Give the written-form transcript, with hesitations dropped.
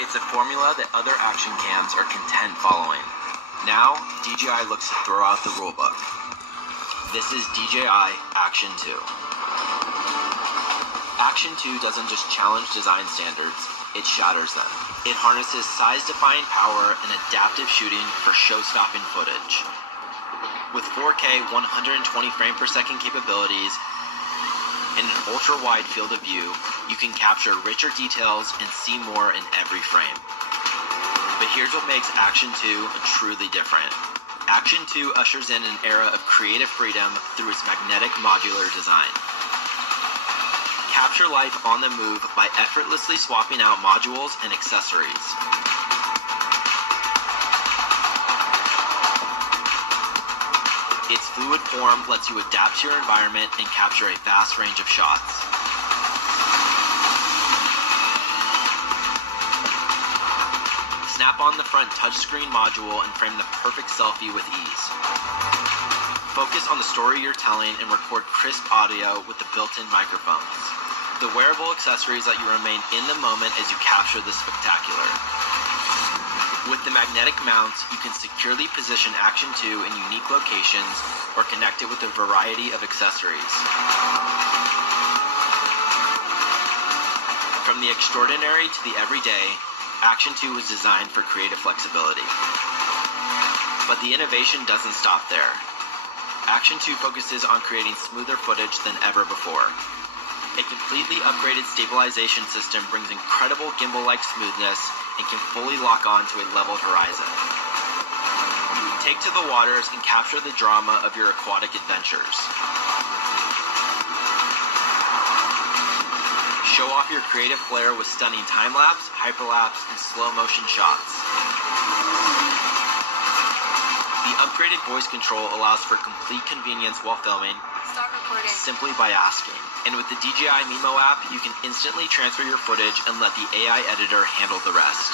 It's a formula that other action cams are content following. Now, DJI looks to throw out the rulebook. This is DJI Action 2. Action 2 doesn't just challenge design standards, it shatters them. It harnesses size-defying power and adaptive shooting for show-stopping footage. With 4K 120 frame per second capabilities and an ultra-wide field of view, you can capture richer details and see more in every frame. But here's what makes Action 2 truly different. Action 2 ushers in an era of creative freedom through its magnetic modular design. Capture life on the move by effortlessly swapping out modules and accessories. Its fluid form lets you adapt to your environment and capture a vast range of shots. Snap on the front touchscreen module and frame the perfect selfie with ease. Focus on the story you're telling and record crisp audio with the built-in microphones. The wearable accessories let you remain in the moment as you capture the spectacular. With the magnetic mounts, you can securely position Action 2 in unique locations or connect it with a variety of accessories. From the extraordinary to the everyday, Action 2 was designed for creative flexibility. But the innovation doesn't stop there. Action 2 focuses on creating smoother footage than ever before. A completely upgraded stabilization system brings incredible gimbal-like smoothness and can fully lock on to a leveled horizon. Take to the waters and capture the drama of your aquatic adventures. Show off your creative flair with stunning time-lapse, hyperlapse, and slow-motion shots. The upgraded voice control allows for complete convenience while filming, simply by asking. And with the DJI Mimo app, you can instantly transfer your footage and let the AI editor handle the rest.